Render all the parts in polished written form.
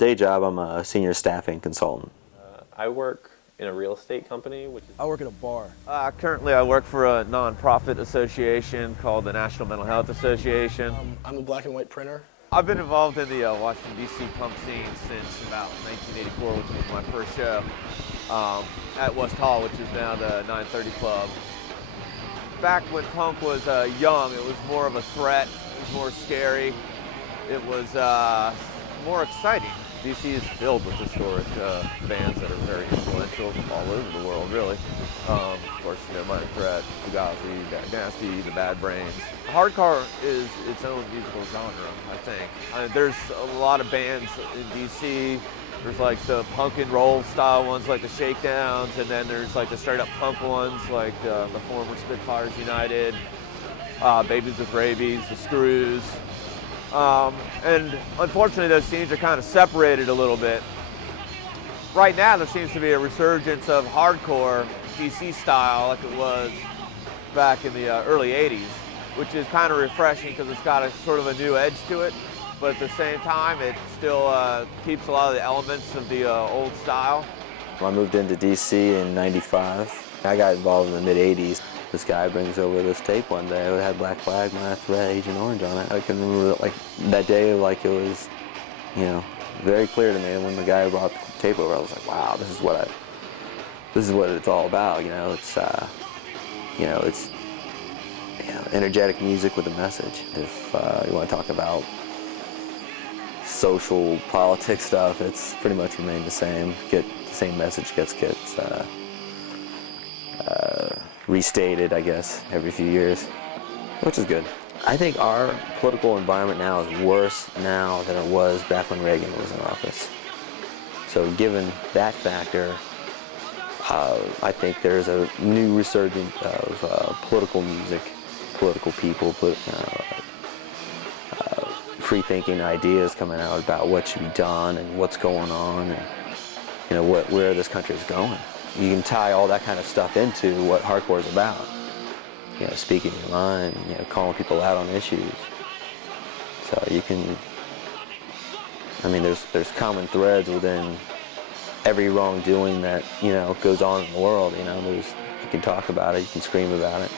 day job, I'm a senior staffing consultant. I work in a real estate company, I work at a bar. Currently, I work for a nonprofit association called the National Mental Health Association. I'm a black and white printer. I've been involved in the Washington, D.C. punk scene since about 1984, which was my first show at West Hall, which is now the 930 Club. Back when punk was young, it was more of a threat, it was more scary, it was more exciting. DC is filled with historic bands that are very influential all over the world, really. Of course, Minor Threat, Fugazi, Nasty, The Bad Brains. Hardcore is its own musical genre, I think. There's a lot of bands in DC. There's like the punk and roll style ones like the Shakedowns, and then there's like the straight up punk ones like the former Spitfires United, Babies with Rabies, the Screws. And unfortunately those scenes are kind of separated a little bit. Right now there seems to be a resurgence of hardcore DC style like it was back in the early 80s, which is kind of refreshing because it's got a sort of a new edge to it, but at the same time it still keeps a lot of the elements of the old style. I moved into DC in '95. I got involved in the mid-'80s. This guy brings over this tape one day. It had Black Flag, Minor Threat, Agent Orange on it. I can remember like that day like it was, very clear to me. And when the guy brought the tape over, I was like, wow, this is what it's all about. It's energetic music with a message. If you want to talk about social politics stuff, it's pretty much remained the same. The same message gets restated, I guess, every few years, which is good. I think our political environment now is worse now than it was back when Reagan was in office. So given that factor, I think there's a new resurgence of political music, political people, free-thinking ideas coming out about what should be done and what's going on and where this country is going. You can tie all that kind of stuff into what hardcore is about. Speaking your mind, calling people out on issues. So you can, there's common threads within every wrongdoing that, goes on in the world. You can talk about it, you can scream about it.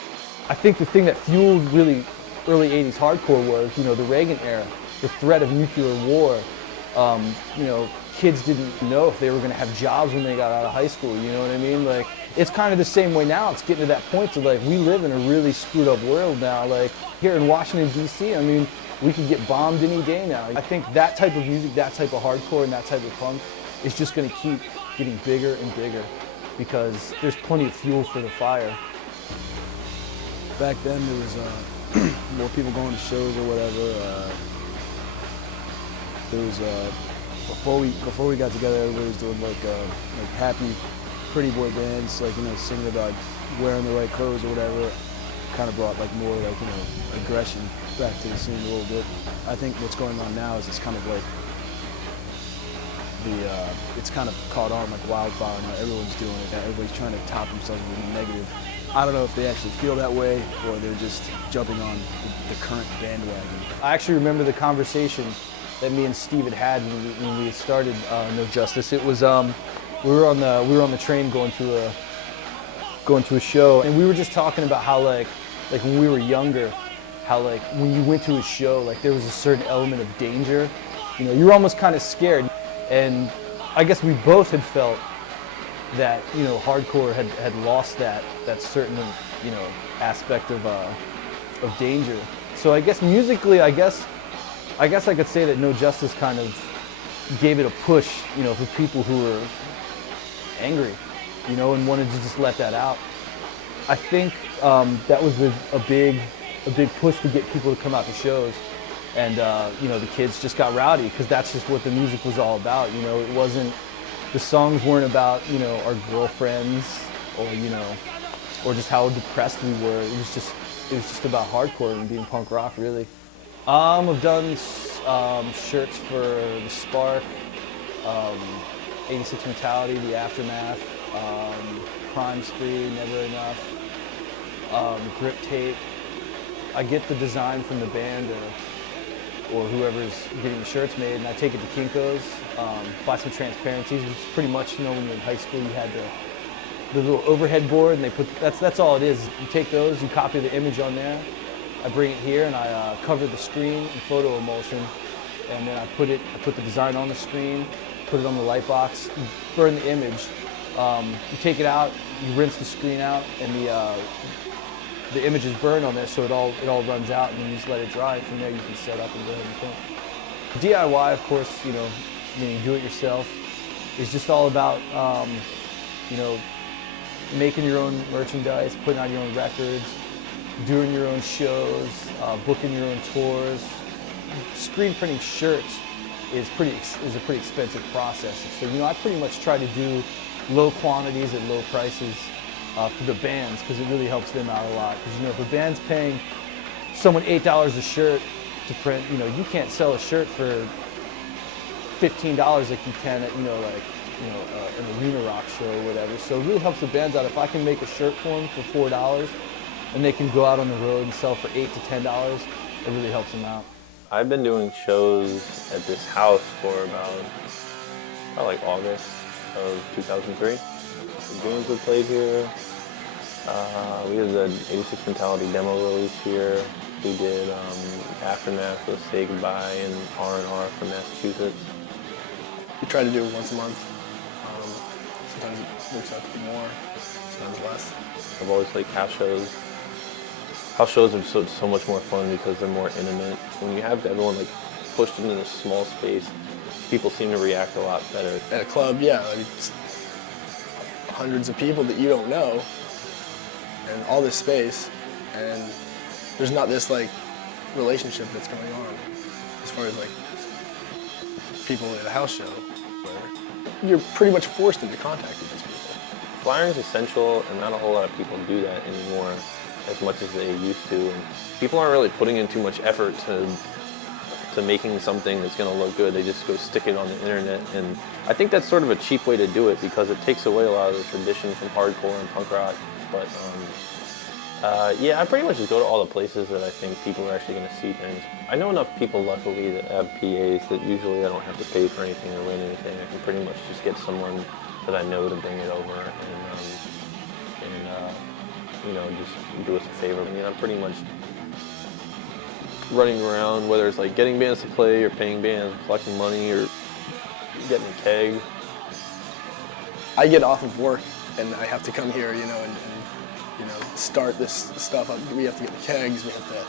I think the thing that fueled really early 80s hardcore was, the Reagan era, the threat of nuclear war. Kids didn't know if they were going to have jobs when they got out of high school, you know what I mean? Like, it's kind of the same way now. It's getting to that point of, like, we live in a really screwed up world now. Like, here in Washington, D.C., we could get bombed any day now. I think that type of music, that type of hardcore, and that type of punk is just going to keep getting bigger and bigger because there's plenty of fuel for the fire. Back then, there was more people going to shows or whatever. There was before we got together, everybody was doing like happy, pretty boy bands, like singing about wearing the right clothes or whatever. Kind of brought like more like aggression back to the scene a little bit. I think what's going on now is it's kind of like it's kind of caught on like wildfire now. Everyone's doing it. Everybody's trying to top themselves with a negative. I don't know if they actually feel that way or they're just jumping on the current bandwagon. I actually remember the conversation that me and Steve had when we started No Justice. It was we were on the train going to a show, and we were just talking about how like when we were younger, how like when you went to a show, like there was a certain element of danger. You were almost kind of scared, and I guess we both had felt that hardcore had lost that certain aspect of danger. So I guess musically, I guess I could say that No Justice kind of gave it a push, for people who were angry, and wanted to just let that out. I think that was a big push to get people to come out to shows, and the kids just got rowdy because that's just what the music was all about. It wasn't, the songs weren't about our girlfriends or just how depressed we were. It was just about hardcore and being punk rock, really. I've done shirts for The Spark, 86 Mentality, The Aftermath, Crime Spree, Never Enough, Grip Tape. I get the design from the band, or whoever's getting the shirts made, and I take it to Kinko's, buy some transparencies, which is pretty much, you know, when you're in high school, you had the little overhead board, and they put, that's all it is. You take those, you copy the image on there, I bring it here, and I cover the screen in photo emulsion, and then I put the design on the screen, put it on the light box, burn the image. You take it out, you rinse the screen out, and the image is burned on there, so it all runs out, and you just let it dry. From there, you can set up and go ahead and print. DIY, of course, you do it yourself. It's just all about, making your own merchandise, putting out your own records, doing your own shows, booking your own tours. Screen printing shirts is a pretty expensive process. So, I pretty much try to do low quantities at low prices for the bands, because it really helps them out a lot. Because, if a band's paying someone $8 a shirt to print, you can't sell a shirt for $15 like you can at, an arena rock show or whatever. So it really helps the bands out. If I can make a shirt for them for $4 and they can go out on the road and sell for $8 to $10, it really helps them out. I've been doing shows at this house for about like August of 2003. The games were played here. We did the 86 Mentality demo release here. We did Aftermath with Say Goodbye and R&R from Massachusetts. We try to do it once a month. Sometimes it works out to be more, sometimes less. I've always liked house shows. House shows are so much more fun because they're more intimate. When you have everyone pushed into this small space, people seem to react a lot better. At a club, yeah, it's hundreds of people that you don't know, and all this space, and there's not this relationship that's going on as far as people at a house show, where you're pretty much forced into contact with these people. Flyering is essential, and not a whole lot of people do that anymore as much as they used to. And people aren't really putting in too much effort to making something that's going to look good. They just go stick it on the internet, and I think that's sort of a cheap way to do it because it takes away a lot of the tradition from hardcore and punk rock. But yeah, I pretty much just go to all the places that I think people are actually going to see things. I know enough people, luckily, that have PAs that usually I don't have to pay for anything or rent anything. I can pretty much just get someone that I know to bring it over and just do us a favor. I mean, I'm pretty much running around, whether it's getting bands to play or paying bands, collecting money or getting a keg. I get off of work and I have to come here, and start this stuff up. We have to get the kegs, we have to,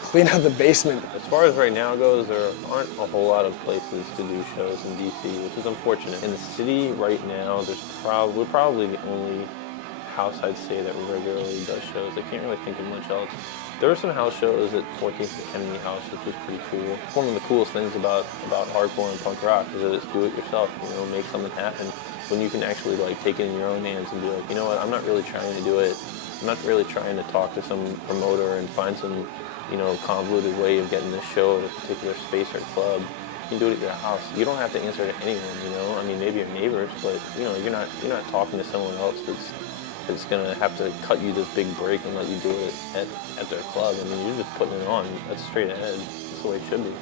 clean out the basement. As far as right now goes, there aren't a whole lot of places to do shows in DC, which is unfortunate. In the city right now, we're probably the only house I'd say that regularly does shows. I can't really think of much else. There were some house shows at 14th and Kennedy House, which was pretty cool. One of the coolest things about hardcore and punk rock is that it's do it yourself, make something happen. When you can actually take it in your own hands and be like, you know what, I'm not really trying to do it. I'm not really trying to talk to some promoter and find some, convoluted way of getting this show at a particular space or club. You can do it at your house. You don't have to answer to anyone, I mean, maybe your neighbors, but you're not talking to someone else that's gonna have to cut you this big break and let you do it at their club. I mean, you're just putting it on. That's straight ahead. That's the way it should be.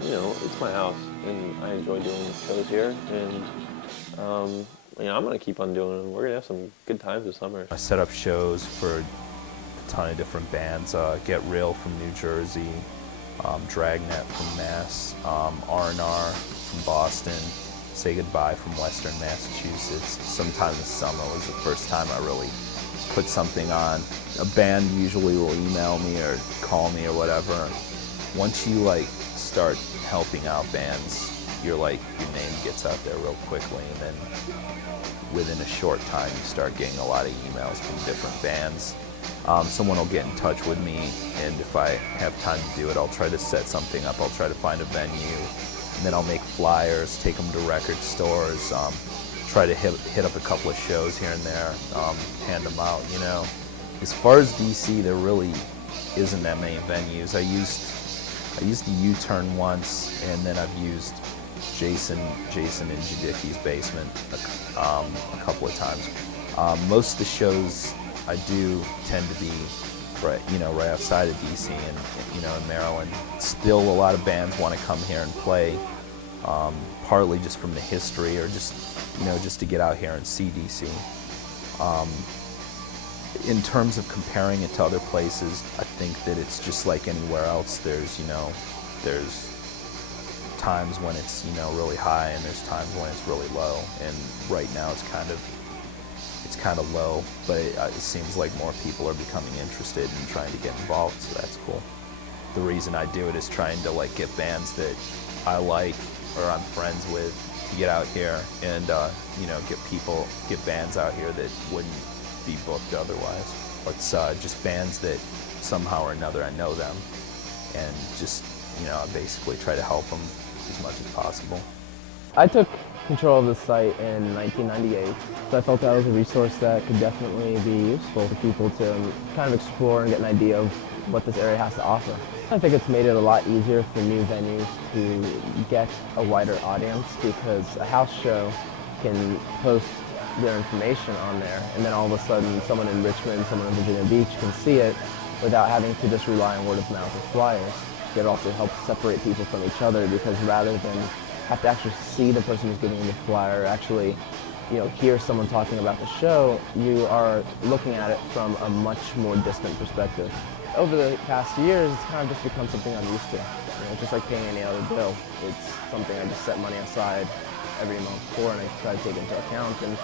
It's my house, and I enjoy doing shows here, and I'm gonna keep on doing them. We're gonna have some good times this summer. I set up shows for a ton of different bands. Get Real from New Jersey, Dragnet from Mass, R&R from Boston, Say Goodbye from Western Massachusetts. Sometime this summer was the first time I really put something on. A band usually will email me or call me or whatever. Once you start helping out bands, your name gets out there real quickly, and then within a short time you start getting a lot of emails from different bands. Someone will get in touch with me, and if I have time to do it, I'll try to set something up. I'll try to find a venue, and then I'll make flyers, take them to record stores, try to hit up a couple of shows here and there, hand them out, As far as DC, there really isn't that many venues. I used the U-Turn once, and then I've used Jason and Judicki's basement a couple of times. Most of the shows I do tend to be right, right outside of DC and in Maryland. Still, a lot of bands want to come here and play, partly just from the history or just to get out here and see DC. In terms of comparing it to other places, I think that it's just like anywhere else. There's times when it's really high and there's times when it's really low. And right now it's kind of low, but it seems like more people are becoming interested and trying to get involved, so that's cool. The reason I do it is trying to get bands that I like or I'm friends with to get out here and get bands out here that wouldn't be booked otherwise. It's just bands that somehow or another I know them, and just I basically try to help them as much as possible. I took control of the site in 1998, so I felt that was a resource that could definitely be useful for people to kind of explore and get an idea of what this area has to offer. I think it's made it a lot easier for new venues to get a wider audience, because a house show can post their information on there, and then all of a sudden someone in Richmond, someone in Virginia Beach can see it without having to just rely on word of mouth or flyers. It also helps separate people from each other, because rather than have to actually see the person who's giving you the flyer, or actually hear someone talking about the show, you are looking at it from a much more distant perspective. Over the past years, it's kind of just become something I'm used to. Just like paying any other bill. It's something I just set money aside every month for, and I try to take into account. And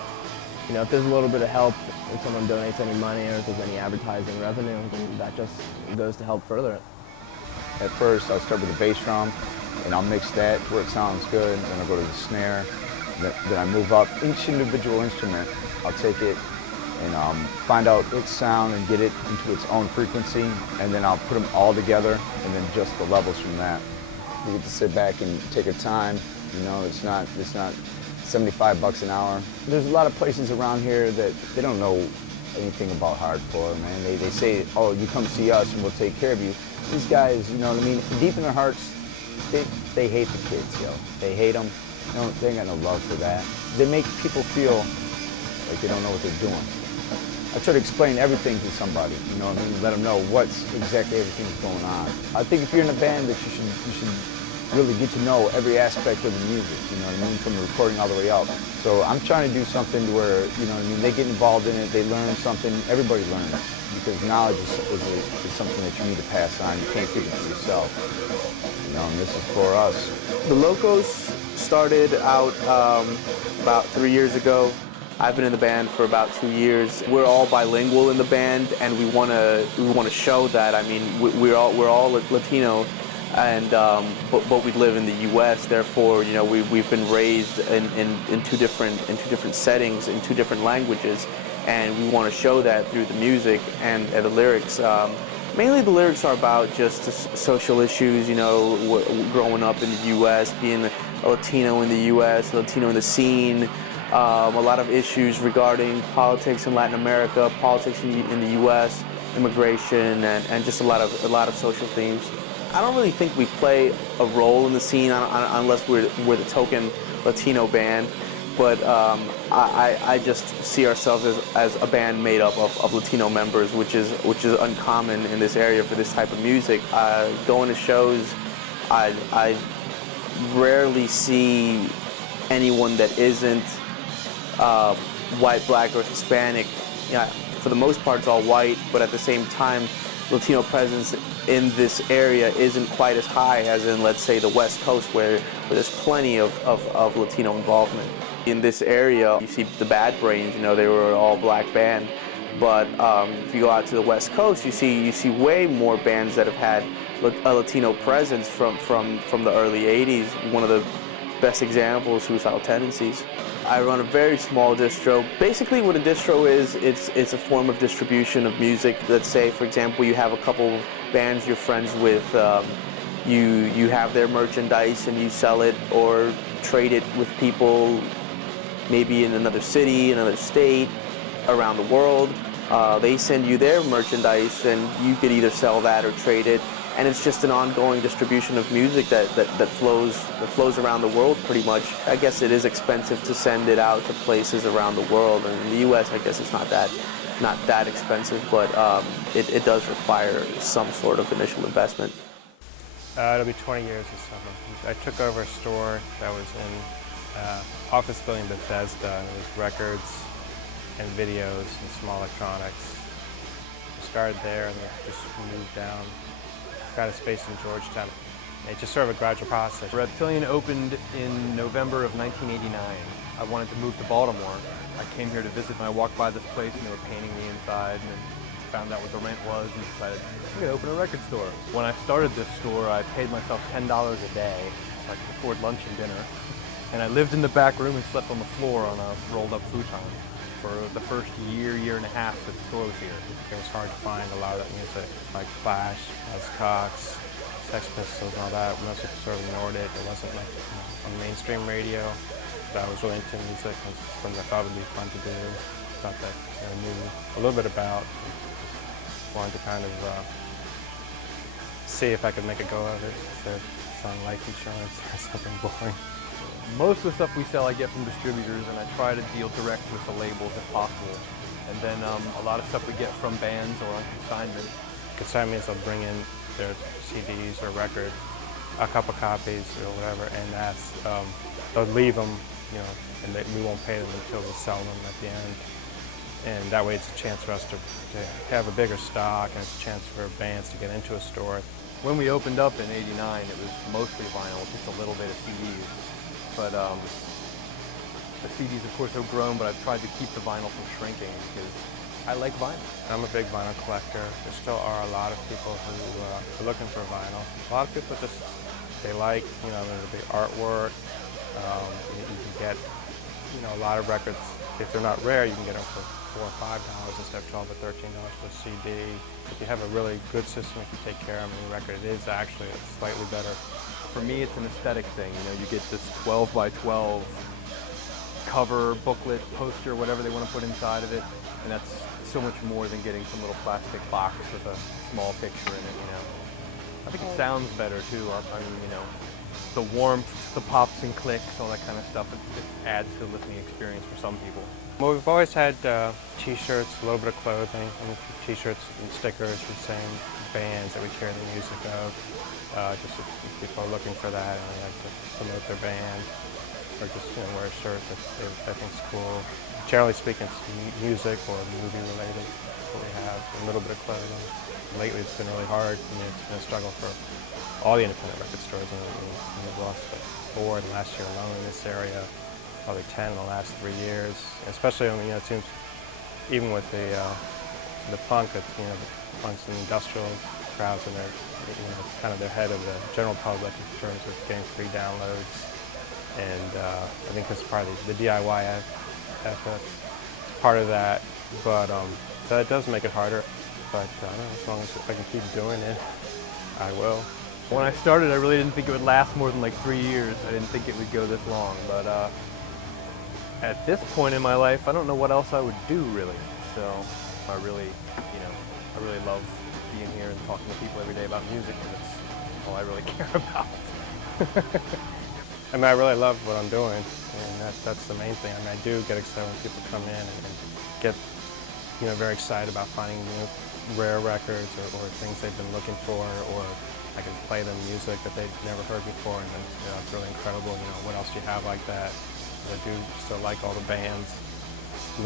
if there's a little bit of help, if someone donates any money or if there's any advertising revenue, then that just goes to help further it. At first, I'll start with the bass drum, and I'll mix that where it sounds good. Then I'll go to the snare. Then I move up each individual instrument. I'll take it and find out its sound and get it into its own frequency, and then I'll put them all together and then adjust the levels from that. You get to sit back and take your time. It's not $75 an hour. There's a lot of places around here that they don't know anything about hardcore, man. They say, oh, you come see us and we'll take care of you. These guys, deep in their hearts, they hate the kids, yo. They hate them. They ain't got no love for that. They make people feel like they don't know what they're doing. I try to explain everything to somebody, let them know what's exactly everything's going on. I think if you're in a band, that you should really get to know every aspect of the music, from the recording all the way up. So I'm trying to do something where, they get involved in it, they learn something, everybody learns. Because knowledge is something that you need to pass on. You can't keep it for yourself. And this is for us. The Locos started out about 3 years ago. I've been in the band for about 2 years. We're all bilingual in the band, and we want to show that. I mean, we're all Latino, and but we live in the U.S. Therefore, we've been raised in two different settings, in two different languages, and we want to show that through the music and the lyrics. Mainly, the lyrics are about just social issues. Growing up in the U.S., being a Latino in the U.S., a Latino in the scene. A lot of issues regarding politics in Latin America, politics in the U.S., immigration, and just a lot of social themes. I don't really think we play a role in the scene unless we're the token Latino band, but I just see ourselves as a band made up of Latino members, which is uncommon in this area for this type of music. Going to shows, I rarely see anyone that isn't white, black, or Hispanic. For the most part, it's all white, but at the same time, Latino presence in this area isn't quite as high as in, let's say, the West Coast, where there's plenty of Latino involvement. In this area, you see the Bad Brains. They were an all-black band, but if you go out to the West Coast, you see way more bands that have had a Latino presence from the early '80s. One of the best examples, Suicidal Tendencies. I run a very small distro. Basically what a distro is, it's a form of distribution of music. Let's say, for example, you have a couple bands you're friends with, you have their merchandise and you sell it or trade it with people maybe in another city, another state, around the world. They send you their merchandise and you could either sell that or trade it. and it's just an ongoing distribution of music that flows around the world pretty much. I guess it is expensive to send it out to places around the world, and in the U.S. I guess it's not that expensive, but it does require some sort of initial investment. It'll be 20 years this summer. I took over a store that was in office building Bethesda, and it was records and videos and small electronics. I started there and then just moved down. Got a space in Georgetown. It's just sort of a gradual process. Reptilian opened in November of 1989. I wanted to move to Baltimore. I came here to visit and I walked by this place and they were painting the inside and then found out what the rent was and decided, I'm going to open a record store. When I started this store, I paid myself $10 a day so I could afford lunch and dinner. And I lived in the back room and slept on the floor on a rolled up futon for the first year and a half that the store was here. It was hard to find a lot of that music, like Clash, Buzzcocks, Sex Pistols, and all that. Most people sort of ignored it. It wasn't like on mainstream radio. But I was really into music. It was something I thought would be fun to do. Thought that I knew a little bit about. Wanted to kind of see if I could make a go of it instead of selling life insurance or something boring. Most of the stuff we sell I get from distributors, and I try to deal direct with the labels if possible. And then a lot of stuff we get from bands or on consignment. Consignment means they'll bring in their CDs or record, a couple copies or whatever, and they'll leave them, you know, and we won't pay them until we sell them at the end. And that way it's a chance for us to have a bigger stock, and it's a chance for bands to get into a store. When we opened up in '89, it was mostly vinyl, just a little bit of CDs. But the CDs, of course, have grown, but I've tried to keep the vinyl from shrinking because I like vinyl. I'm a big vinyl collector. There still are a lot of people who are looking for vinyl. A lot of people just, they like, you know, the artwork. You can get, you know, a lot of records. If they're not rare, you can get them for $4 or $5 instead of $12 or $13 for a CD. If you have a really good system, if you take care of any record, it is actually slightly better. For me, it's an aesthetic thing. You know, you get this 12 by 12 cover, booklet, poster, whatever they want to put inside of it, and that's so much more than getting some little plastic box with a small picture in it. You know, I think it sounds better too. I mean, you know, the warmth, the pops and clicks, all that kind of stuff. It adds to the listening experience for some people. Well, we've always had T-shirts, a little bit of clothing, T-shirts and stickers from the same bands that we carry the music of. Just if people are looking for that and they like to promote their band, or just, you know, wear a shirt that they think is cool. Generally speaking, it's music or movie related. That's what we have, a little bit of clothing. Lately, it's been really hard. I mean, it's been a struggle for all the independent record stores. We've lost 4 in the last year alone in this area, probably 10 in the last 3 years. Especially, I mean, you know, it seems even with the punk, you know, the punks and industrial crowds, and they're, you know, kind of ahead of the general public in terms of getting free downloads. And I think that's part of the DIY ethos, part of that. But that does make it harder. But I don't know, as long as I can keep doing it, I will. When I started, I really didn't think it would last more than like 3 years. I didn't think it would go this long. But at this point in my life, I don't know what else I would do really. So I really, you know, I really love being here and talking to people every day about music, and it's all I really care about. I mean, I really love what I'm doing, and that's the main thing. I mean, I do get excited when people come in and get, you know, very excited about finding new rare records or things they've been looking for, or I can play them music that they've never heard before, and it's, you know, it's really incredible. You know, what else do you have like that? I do still like all the bands,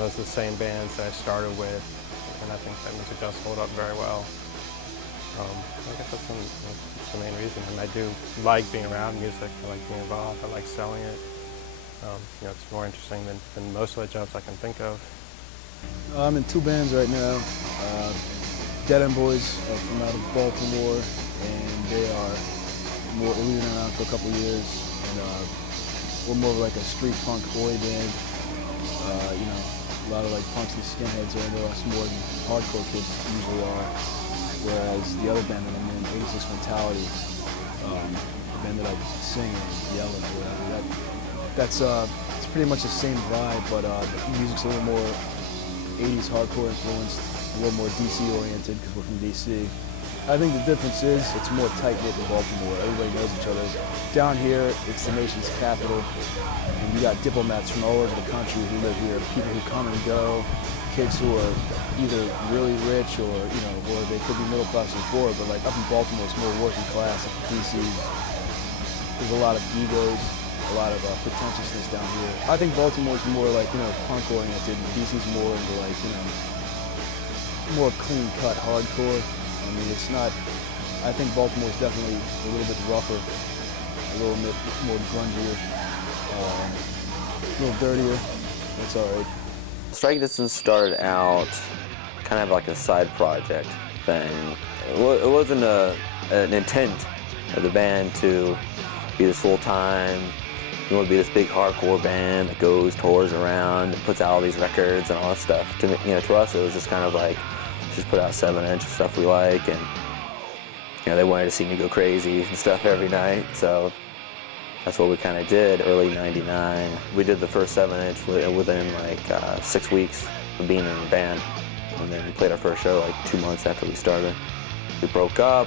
most of the same bands that I started with, and I think that music does hold up very well. I guess that's the main reason. And I do like being around music. I like being involved. I like selling it. You know, it's more interesting than most of the jobs I can think of. I'm in 2 bands right now. Dead End Boys from out of Baltimore, and they've been around for a couple years. And we're more of like a street punk boy band. You know, a lot of like punks and skinheads are into us more than hardcore kids usually are. Whereas the other band that I'm in, 86 Mentality, the band that I sing and yell and whatever, that's it's pretty much the same vibe, but the music's a little more 80s hardcore influenced, a little more DC oriented because we're from DC. I think the difference is it's more tight-knit in Baltimore. Everybody knows each other. Down here, it's the nation's capital, and you got diplomats from all over the country who live here, people who come and go, kids who are either really rich or, or they could be middle class or poor, but like up in Baltimore, it's more working class. Up in DC, there's a lot of egos, a lot of pretentiousness down here. I think Baltimore's more like, punk-oriented, and DC's more into like, more clean-cut hardcore. I mean, it's not, I think Baltimore's definitely a little bit rougher, a little bit more grungier, a little dirtier. That's all right. Striking Distance started out kind of like a side project thing. It wasn't an intent of the band to be this full-time, we want to be this big hardcore band that goes, tours around, and puts out all these records and all that stuff. To us, it was just kind of like, just put out 7-inch stuff we like, and they wanted to see me go crazy and stuff every night, so that's what we kind of did. Early '99, we did the first 7-inch within like 6 weeks of being in the band, and then we played our first show like 2 months after we started. We broke up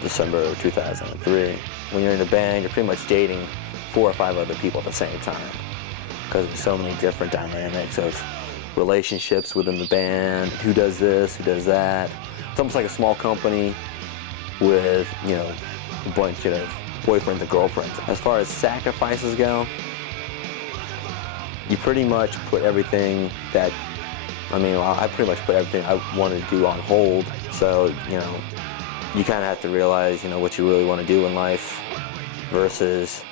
December 2003. When you're in a band, you're pretty much dating 4 or 5 other people at the same time, because there's so many different dynamics of relationships within the band, who does this, who does that. It's almost like a small company with, a bunch of boyfriends and girlfriends. As far as sacrifices go, you pretty much put everything that, I pretty much put everything I wanted to do on hold. So, you kind of have to realize, what you really want to do in life versus,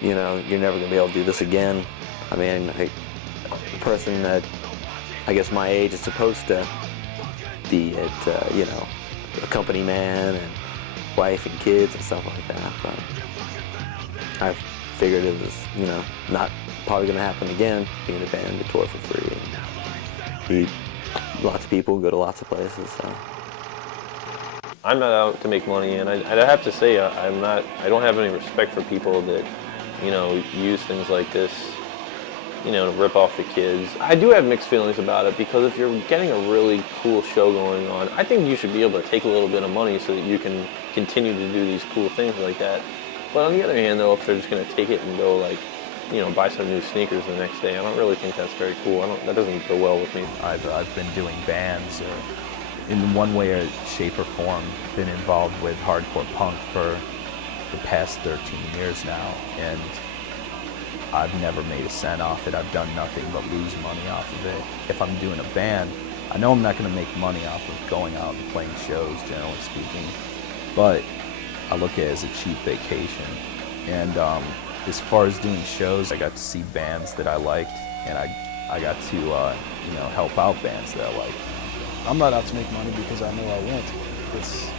you're never going to be able to do this again. A person that, I guess my age is supposed to be at, a company man and wife and kids and stuff like that, but I figured it was, not probably going to happen again, being a band, to tour for free, and meet lots of people, go to lots of places, so. I'm not out to make money, and I have to say, I don't have any respect for people that, use things like this, to rip off the kids. I do have mixed feelings about it, because if you're getting a really cool show going on, I think you should be able to take a little bit of money so that you can continue to do these cool things like that. But on the other hand, though, if they're just going to take it and go, like, buy some new sneakers the next day, I don't really think that's very cool. That doesn't go well with me. I've been doing bands, in one way or shape or form, been involved with hardcore punk for the past 13 years now, and I've never made a cent off it. I've done nothing but lose money off of it. If I'm doing a band, I know I'm not going to make money off of going out and playing shows, generally speaking, but I look at it as a cheap vacation. And as far as doing shows, I got to see bands that I liked, and I got to help out bands that I liked. I'm not out to make money because I know I won't. It's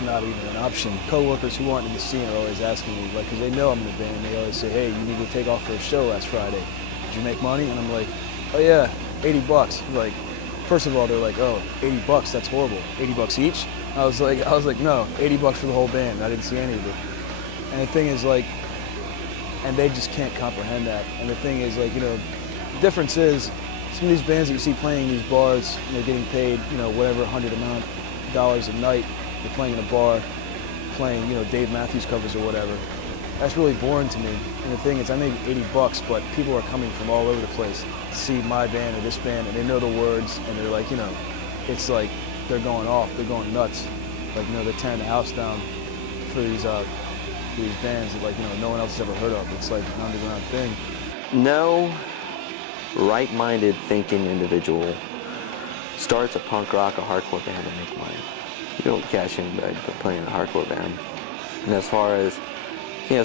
not even an option. Co-workers who aren't in the scene are always asking me, because they know I'm in the band, and they always say, hey, you need to take off for a show last Friday. Did you make money? And I'm like, oh yeah, $80. Like, first of all, they're like, oh, $80, that's horrible. $80 each? I was like, no, $80 for the whole band. I didn't see any of it. And the thing is, like, and they just can't comprehend that. And the thing is, like, the difference is, some of these bands that you see playing in these bars, getting paid, whatever $100 a night, they're playing in a bar, playing, Dave Matthews covers or whatever. That's really boring to me. And the thing is, I make $80, but people are coming from all over the place to see my band or this band, and they know the words, and they're like, it's like they're going off, they're going nuts. Like, they're tearing the house down for these bands that, like, no one else has ever heard of. It's like an underground thing. No right-minded thinking individual starts a punk rock or hardcore band to make money. You don't cash in by playing a hardcore band. And as far as,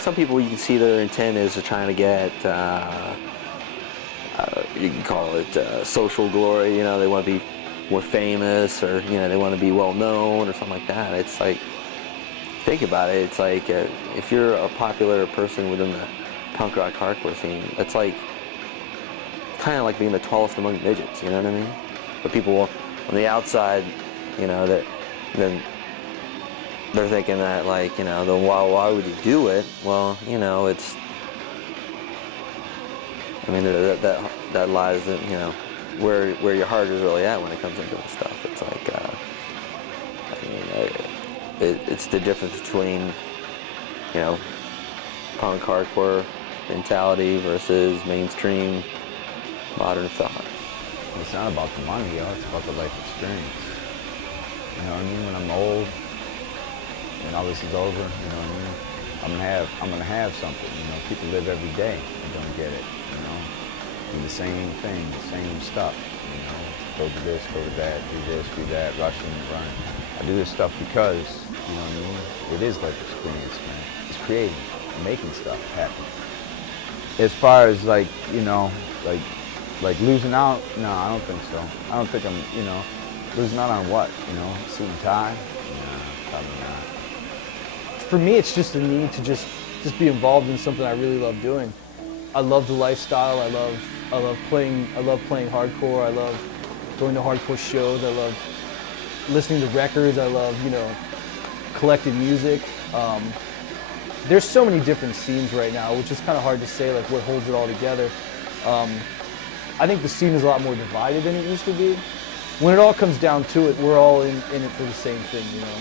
some people, you can see their intent is they're trying to get, you can call it social glory, they want to be more famous, or, they want to be well known or something like that. It's like, think about it, it's like if you're a popular person within the punk rock hardcore scene, it's like, kind of like being the tallest among midgets, you know what I mean? But people on the outside, then they're thinking that, like, then why would you do it? Well, it's, that lies in, where your heart is really at when it comes into this stuff. It's like, I mean, it's the difference between, you know, punk hardcore mentality versus mainstream modern thought. It's not about the money, it's about the life experience. You know what I mean? When I'm old, when all this is over, you know what I mean? I'm gonna have something, you know. People live every day and don't get it, you know. Do the same thing, the same stuff, you know. Go to this, go to that, do this, do that, rush and run. I do this stuff because, you know what I mean? It is life experience, man. It's creating, making stuff happen. As far as like, you know, like losing out, no, I don't think so. I don't think I'm, you know, losing out on what, you know, suit and tie? Nah, probably not. For me, it's just a need to just be involved in something I really love doing. I love the lifestyle. I love playing hardcore. I love going to hardcore shows. I love listening to records. I love, you know, collecting music. There's so many different scenes right now, which is kind of hard to say like what holds it all together. I think the scene is a lot more divided than it used to be. When it all comes down to it, we're all in it for the same thing, you know.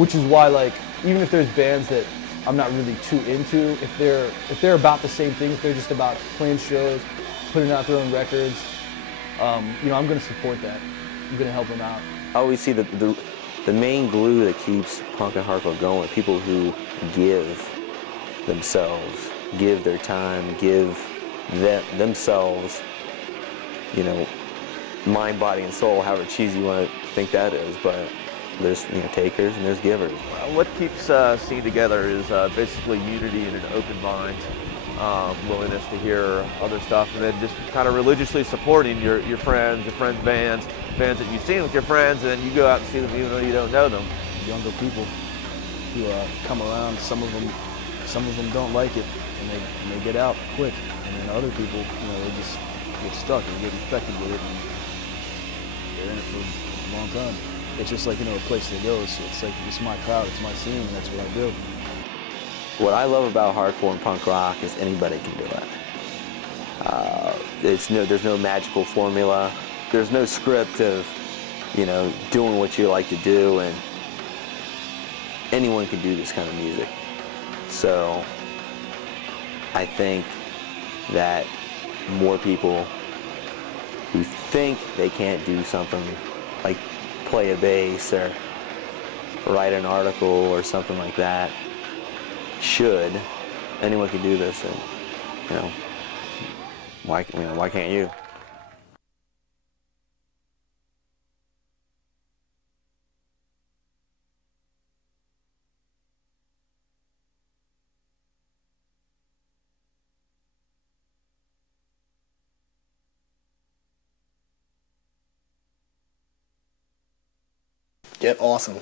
Which is why, like, even if there's bands that I'm not really too into, if they're about the same thing, if they're just about playing shows, putting out their own records, you know, I'm going to support that. I'm going to help them out. I always see the main glue that keeps punk and hardcore going, people who give themselves, give their time, give themselves, you know, mind, body, and soul, however cheesy you want to think that is, but there's, you know, takers and there's givers. What keeps scene together is basically unity and an open mind, willingness to hear other stuff, and then just kind of religiously supporting your friends' bands that you've seen with your friends, and then you go out and see them even though you don't know them. Younger people who come around, some of them don't like it, and they get out quick, and then other people, you know, they just get stuck and get infected with it, and they're in it for a long time. It's just like, you know, a place to go. It's like, it's my crowd, it's my scene, and that's what I do. What I love about hardcore and punk rock is anybody can do it. There's no magical formula. There's no script of, you know, doing what you like to do, and anyone can do this kind of music. So I think that more people who think they can't do something like play a bass or write an article or something like that should. Anyone can do this, and, you know, why can't you? Get awesome.